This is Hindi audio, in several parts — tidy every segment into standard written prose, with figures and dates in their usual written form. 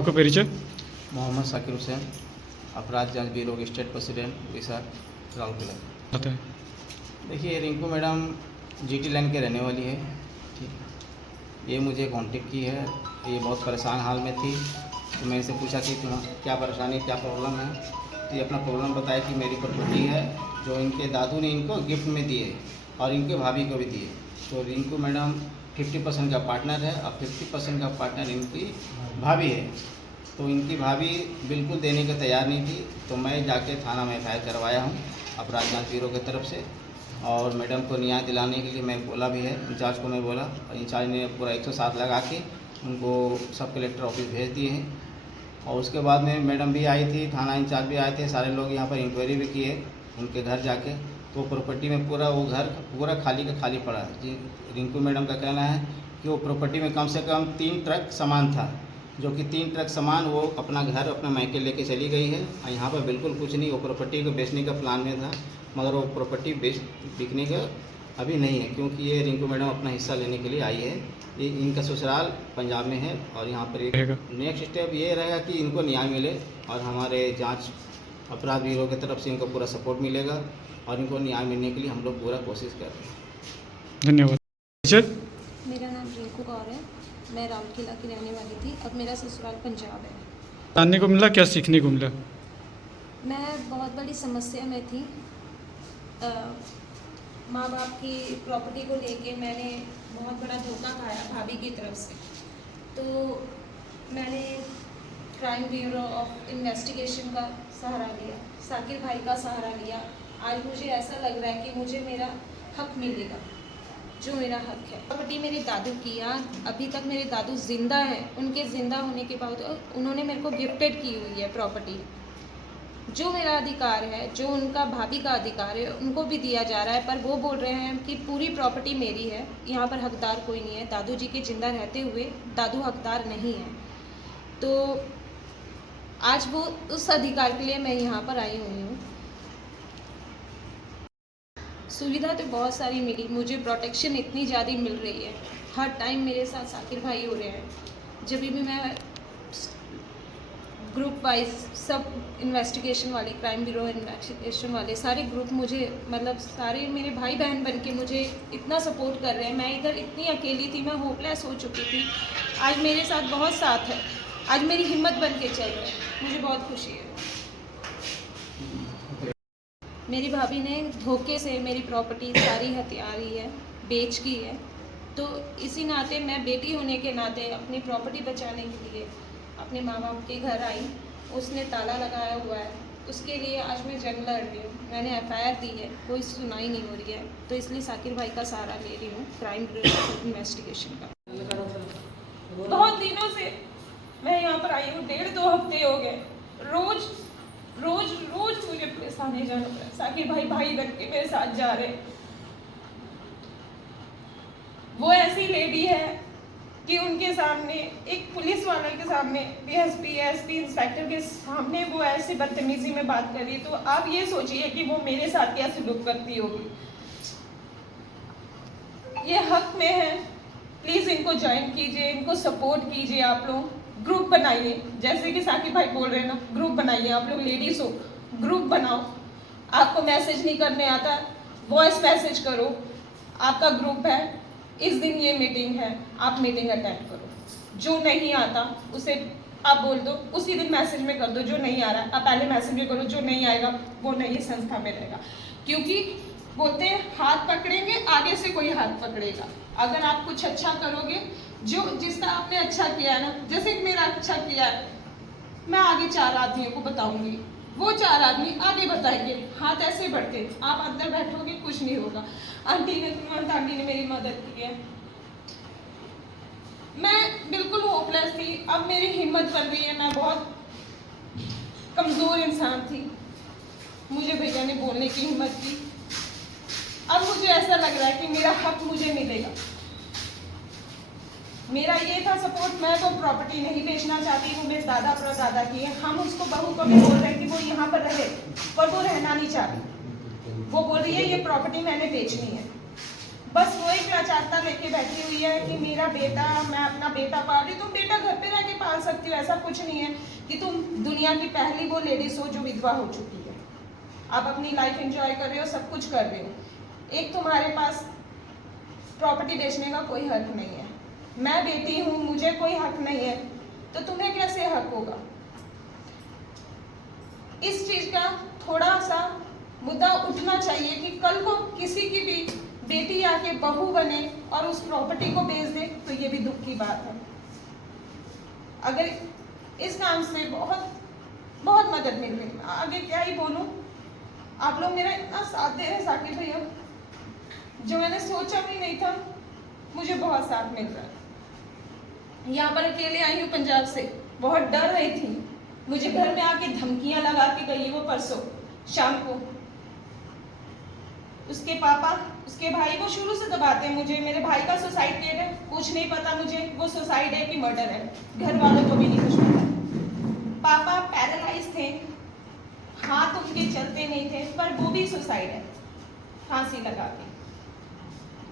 आपका परिचय? मोहम्मद साकिर हुसैन, अपराध जांच ब्यूरो के स्टेट प्रेसिडेंट उड़ीसा राउरकेला। बताएं। देखिए, रिंकू मैडम जीटी लाइन के रहने वाली है। ठीक, ये मुझे कांटेक्ट की है। ये बहुत परेशान हाल में थी, तो मैं इनसे पूछा कि तुम क्या परेशानी, क्या प्रॉब्लम है। तो ये अपना प्रॉब्लम बताया कि मेरी प्रॉपर्टी है जो इनके दादू ने इनको गिफ्ट में दिए और इनके भाभी को भी दिए। तो रिंकू मैडम 50% का पार्टनर है और 50% का पार्टनर इनकी भाभी है। तो इनकी भाभी बिल्कुल देने को तैयार नहीं थी, तो मैं जाके थाना में एफ करवाया हूँ अपराध जांच ब्यूरो की तरफ से। और मैडम को न्याय दिलाने के लिए मैं बोला भी है, इंचार्ज को मैं बोला, और इंचार्ज ने पूरा 107 लगा के उनको सब कलेक्टर ऑफिस भेज दिए हैं। और उसके बाद में मैडम भी आई थी, थाना इंचार्ज भी आए थे, सारे लोग यहाँ पर इंक्वायरी भी किए उनके घर जाके। तो प्रॉपर्टी में पूरा वो घर पूरा खाली का खाली पड़ा है जी। रिंकू मैडम का कहना है कि वो प्रॉपर्टी में कम से कम 3 ट्रक सामान था, जो कि 3 ट्रक सामान वो अपना घर अपना मायके लेके चली गई है। और यहाँ पर बिल्कुल कुछ नहीं, वो प्रॉपर्टी को बेचने का प्लान में था, मगर वो प्रॉपर्टी बिकने का अभी नहीं है, क्योंकि ये रिंकू मैडम अपना हिस्सा लेने के लिए आई है। ये इनका ससुराल पंजाब में है और यहाँ पर एक नेक्स्ट स्टेप ये रहेगा कि इनको न्याय मिले और हमारे जांच अपराध ब्यूरो की तरफ से इनको पूरा सपोर्ट मिलेगा और इनको न्याय मिलने के लिए हम लोग पूरा कोशिश कर रहे हैं। धन्यवाद। परिचय? मेरा नाम रिंकू कौर है। मैं राउरकेला की रहने वाली थी। अब मेरा ससुराल पंजाब है। जानने को मिला, क्या सीखने को मिला? मैं बहुत बड़ी समस्या में थी। माँ बाप की प्रॉपर्टी को लेके मैंने बहुत बड़ा धोखा खाया भाभी की तरफ से। तो मैंने क्राइम ब्यूरो ऑफ इन्वेस्टिगेशन का सहारा लिया, साकिर भाई का सहारा लिया। आज मुझे ऐसा लग रहा है कि मुझे मेरा हक मिलेगा, जो मेरा हक है। प्रॉपर्टी मेरे दादू की है। अभी तक मेरे दादू जिंदा है। उनके ज़िंदा होने के बावजूद उन्होंने मेरे को गिफ्टेड की हुई है प्रॉपर्टी। जो मेरा अधिकार है, जो उनका भाभी का अधिकार है, उनको भी दिया जा रहा है। पर वो बोल रहे हैं कि पूरी प्रॉपर्टी मेरी है, यहाँ पर हकदार कोई नहीं है। दादू जी के जिंदा रहते हुए दादू हकदार नहीं है। तो आज वो उस अधिकार के लिए मैं यहाँ पर आई हुई हूँ। सुविधा तो बहुत सारी मिली, मुझे प्रोटेक्शन इतनी ज़्यादा मिल रही है। हर टाइम मेरे साथ साकिर भाई हो रहे हैं। जब भी मैं ग्रुप वाइज सब इन्वेस्टिगेशन वाले, क्राइम ब्यूरो इन्वेस्टिगेशन वाले सारे ग्रुप मुझे, मतलब सारे मेरे भाई बहन बन के मुझे इतना सपोर्ट कर रहे हैं। मैं इधर इतनी अकेली थी, मैं होपलेस हो चुकी थी। आज मेरे साथ बहुत साथ है। आज मेरी हिम्मत बन के चल रहे हैं। मुझे बहुत खुशी है। मेरी भाभी ने धोखे से मेरी प्रॉपर्टी सारी हथियारी है, बेच की है। तो इसी नाते मैं बेटी होने के नाते अपनी प्रॉपर्टी बचाने के लिए अपने माँ बाप के घर आई। उसने ताला लगाया हुआ है, उसके लिए आज मैं जंग लड़ रही हूँ। मैंने एफआईआर दी है, कोई सुनाई नहीं हो रही है। तो इसलिए साकिर भाई का सहारा ले रही हूँ, क्राइम इन्वेस्टिगेशन का। बहुत दिनों से मैं यहाँ पर आई हूँ, 1.5-2 हफ्ते हो गए। रोज रोज रोज मुझे पुलिस थाने जाना पड़ा। साकिर भाई भाई बन के मेरे साथ जा रहे। वो ऐसी लेडी है कि उनके सामने, एक पुलिस वाले के सामने, डीएसपी एसपी इंस्पेक्टर के सामने वो ऐसे बदतमीजी में बात कर रही। तो आप ये सोचिए कि वो मेरे साथ क्या सलूक करती होगी। ये हक में है, प्लीज इनको ज्वाइन कीजिए, इनको सपोर्ट कीजिए। आप लोग ग्रुप बनाइए, जैसे कि साकिब भाई बोल रहे हैं ना, ग्रुप बनाइए। आप लोग लेडीज हो, ग्रुप बनाओ। आपको मैसेज नहीं करने आता, वॉइस मैसेज करो। आपका ग्रुप है, इस दिन ये मीटिंग है, आप मीटिंग अटेंड करो। जो नहीं आता उसे आप बोल दो, उसी दिन मैसेज में कर दो। जो नहीं आ रहा आप पहले मैसेज में करो, जो नहीं आएगा वो नई संस्था में रहेगा। क्योंकि बोलते हैं हाथ पकड़ेंगे, आगे से कोई हाथ पकड़ेगा। अगर आप कुछ अच्छा करोगे, जो जिसका आपने अच्छा किया है ना, जैसे कि मेरा अच्छा किया है, मैं आगे 4 आदमियों को बताऊंगी, वो 4 आदमी आगे बताएंगे। हाथ ऐसे बढ़ते, आप अंदर बैठोगे कुछ नहीं होगा। आंटी ने मेरी मदद की है। मैं बिल्कुल होपलेस थी, अब मेरी हिम्मत बन रही है। मैं बहुत कमजोर इंसान थी, मुझे भैया ने बोलने की हिम्मत की। अब मुझे ऐसा लग रहा है कि मेरा हक मुझे मिलेगा। मेरा ये था सपोर्ट। मैं तो प्रॉपर्टी नहीं बेचना चाहती हूँ, मेरे दादा परदादा की है। हम उसको बहू को भी बोल रहे हैं कि वो यहाँ पर रहे, पर वो रहना नहीं चाहती। वो बोल रही है ये प्रॉपर्टी मैंने बेचनी है। बस वो एक लाचारता लेके बैठी हुई है कि मेरा बेटा, मैं अपना बेटा पाल रही हूँ। तुम बेटा घर पे रह के पाल सकती हो, ऐसा कुछ नहीं है कि तुम दुनिया की पहली वो लेडीज हो जो विधवा हो चुकी है। आप अपनी लाइफ एंजॉय कर रहे हो, सब कुछ कर रहे हो। एक तुम्हारे पास प्रॉपर्टी बेचने का कोई हक नहीं है। मैं बेटी हूँ, मुझे कोई हक नहीं है, तो तुम्हें कैसे हक होगा? इस चीज का थोड़ा सा मुद्दा उठना चाहिए कि कल को किसी की भी बेटी आके बहू बने और उस प्रॉपर्टी को बेच दे, तो ये भी दुख की बात है। अगर इस काम से बहुत बहुत मदद मिल रही, आगे क्या ही बोलूं। आप लोग मेरा इतना साथ दे रहे साकिब भैया, जो मैंने सोचा भी नहीं था, मुझे बहुत साथ मिल रहा है। यहाँ पर अकेले आई हूँ पंजाब से, बहुत डर रही थी। मुझे घर में आके धमकियां लगा के गई वो परसों शाम को। उसके पापा, उसके भाई वो शुरू से दबाते हैं मुझे। मेरे भाई का सुसाइड केस है, कुछ नहीं पता मुझे वो सुसाइड है कि मर्डर है, घर वालों को भी नहीं कुछ पता। पापा पैरालाइज थे, हाथ उनके चलते नहीं थे, पर वो भी सुसाइड है, फांसी लगा के।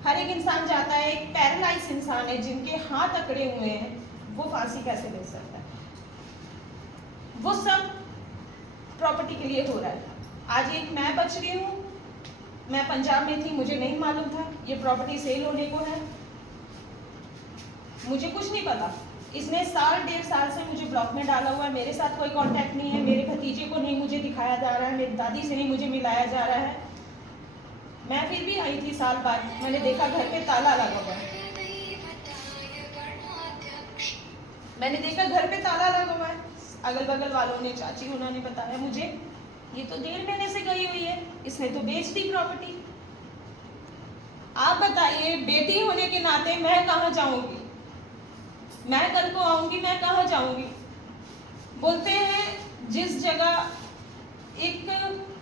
हर एक इंसान चाहता है, एक पैरालाइज इंसान है जिनके हाथ अकड़े हुए हैं, वो फांसी कैसे ले सकता है? वो सब प्रॉपर्टी के लिए हो रहा है। आज एक मैं बच रही हूँ, मैं पंजाब में थी, मुझे नहीं मालूम था ये प्रॉपर्टी सेल होने को है, मुझे कुछ नहीं पता। इसने साल 1.5 साल से मुझे ब्लॉक में डाला हुआ है, मेरे साथ कोई कांटेक्ट नहीं है, मेरे भतीजे को नहीं मुझे दिखाया जा रहा है, मेरी दादी से नहीं मुझे मिलाया जा रहा है। मैं फिर भी आई थी साल बाद, मैंने देखा घर पे ताला लगा हुआ है, मैंने देखा घर पे ताला लगा हुआ है। अगल बगल वालों ने, चाची उन्होंने बताया मुझे, ये तो 1.5 महीने से गई हुई है, इसने तो बेच दी प्रॉपर्टी। आप बताइए, बेटी होने के नाते मैं कहाँ जाऊंगी? मैं कल को आऊंगी, मैं कहाँ जाऊंगी? बोलते हैं जिस जगह एक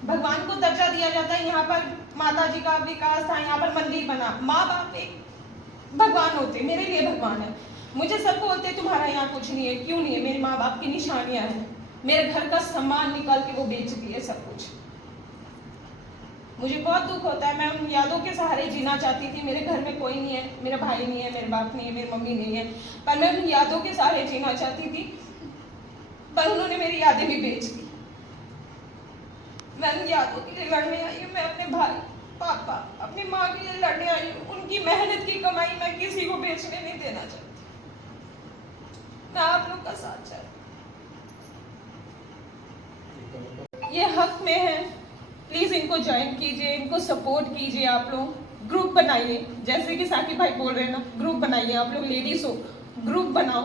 भगवान को दर्जा दिया जाता है, यहाँ पर माता जी का विकास था, यहाँ पर मंदिर बना, माँ बाप एक भगवान होते, मेरे लिए भगवान है। मुझे सब बोलते तुम्हारा यहाँ कुछ नहीं है, क्यों नहीं है? मेरे माँ बाप की निशानियां हैं, मेरे घर का सामान निकाल के वो बेच दिए सब कुछ। मुझे बहुत दुख होता है, मैं उन यादों के सहारे जीना चाहती थी। मेरे घर में कोई नहीं है, मेरा भाई नहीं है, मेरे बाप नहीं है, मेरी मम्मी नहीं है, पर मैं उन यादों के सहारे जीना चाहती थी, पर उन्होंने मेरी यादें भी बेच दी। मैं उन यादों के लिए लड़ने आई हूँ, मैं अपने भाई, पापा, अपनी माँ के लिए लड़ने आई हूँ। उनकी मेहनत की कमाई मैं किसी को बेचने नहीं देना चाहती। मैं आप लोग का साथ चाहती, ये हक में है, प्लीज इनको ज्वाइन कीजिए, इनको सपोर्ट कीजिए। आप लोग ग्रुप बनाइए, जैसे कि साकिब भाई बोल रहे हैं ना, ग्रुप बनाइए। आप लोग लेडीज हो, ग्रुप बनाओ।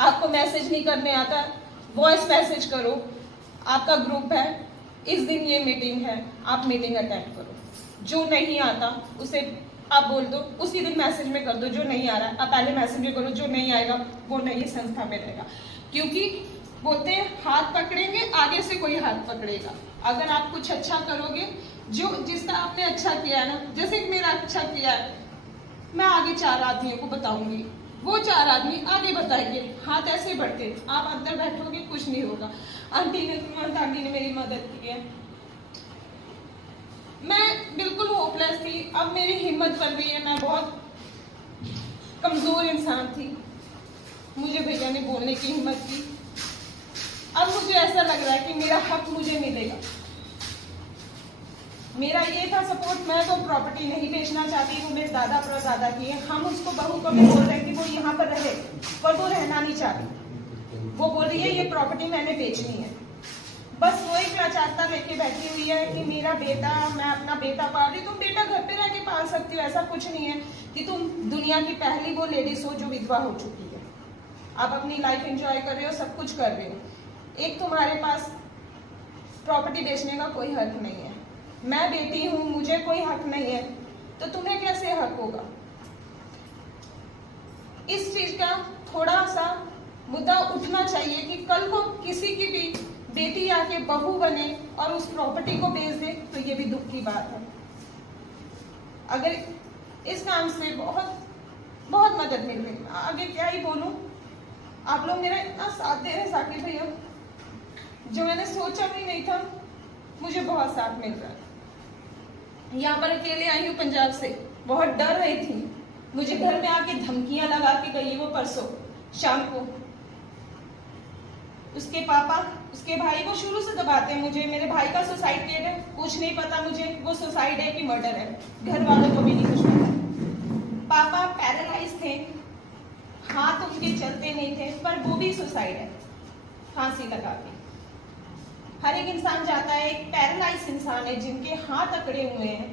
आपको मैसेज नहीं करने आता, वॉइस मैसेज करो, आपका ग्रुप है, इस दिन ये मीटिंग है, आप मीटिंग अटेंड करो। जो नहीं आता उसे आप बोल दो, उसी दिन मैसेज में कर दो। जो नहीं आ रहा है आप पहले मैसेज में करो, जो नहीं आएगा वो नई संस्था में रहेगा। क्योंकि बोलते हैं हाथ पकड़ेंगे, आगे से कोई हाथ पकड़ेगा। अगर आप कुछ अच्छा करोगे, जो जिसका आपने अच्छा किया है ना, जैसे कि मेरा अच्छा किया है, मैं आगे 4 आदमियों को बताऊंगी, वो 4 आदमी आगे बताएंगे, हाथ ऐसे बढ़ते। आप अंदर बैठोगे, कुछ नहीं होगा। आंटी ने मेरी मदद की है। मैं बिल्कुल होपलेस थी, अब मेरी हिम्मत बढ़ गई है। मैं बहुत कमजोर इंसान थी, मुझे भैया ने बोलने की हिम्मत की। अब मुझे ऐसा लग रहा है कि मेरा हक मुझे मिलेगा। मेरा ये था सपोर्ट, मैं तो प्रॉपर्टी नहीं बेचना चाहती हूँ, मेरे दादा परदादा की है। हम उसको बहू को भी बोल रहे हैं कि वो यहाँ पर रहे, पर वो रहना नहीं चाहती। वो बोल रही है ये प्रॉपर्टी मैंने बेचनी है। बस वो एक लाचारता लेके बैठी हुई है कि मेरा बेटा, मैं अपना बेटा पाल रही हूँ। तुम बेटा घर पे रह के पाल सकती हो, ऐसा कुछ नहीं है कि तुम दुनिया की पहली वो लेडीज हो जो विधवा हो चुकी है। आप अपनी लाइफ एंजॉय कर रहे हो, सब कुछ कर रहे हो। एक तुम्हारे पास प्रॉपर्टी बेचने का कोई हक नहीं है। मैं बेटी हूँ, मुझे कोई हक नहीं है, तो तुम्हें कैसे हक होगा? इस चीज का थोड़ा सा मुद्दा उठना चाहिए कि कल को किसी की भी बेटी आके बहू बने और उस प्रॉपर्टी को बेच दे, तो ये भी दुख की बात है। अगर इस काम से बहुत बहुत मदद मिल रही, आगे क्या ही बोलूं। आप लोग मेरा इतना साथ दे रहे साकिब भैया, जो मैंने सोचा भी नहीं था, मुझे बहुत साथ मिल रहा है। यहाँ पर अकेले आई हूँ पंजाब से, बहुत डर रही थी। मुझे घर में आके धमकियां लगा के गई वो परसों शाम को। उसके पापा, उसके भाई वो शुरू से दबाते हैं मुझे। मेरे भाई का सुसाइड केस है, कुछ नहीं पता मुझे वो सुसाइड है कि मर्डर है, घर वालों को भी नहीं कुछ पता। पापा पैरालाइज थे, हाथ उनके चलते नहीं थे, पर वो भी सुसाइड है, फांसी लगा के। हर एक इंसान चाहता है, एक पैरालाइज इंसान है जिनके हाथ अकड़े हुए हैं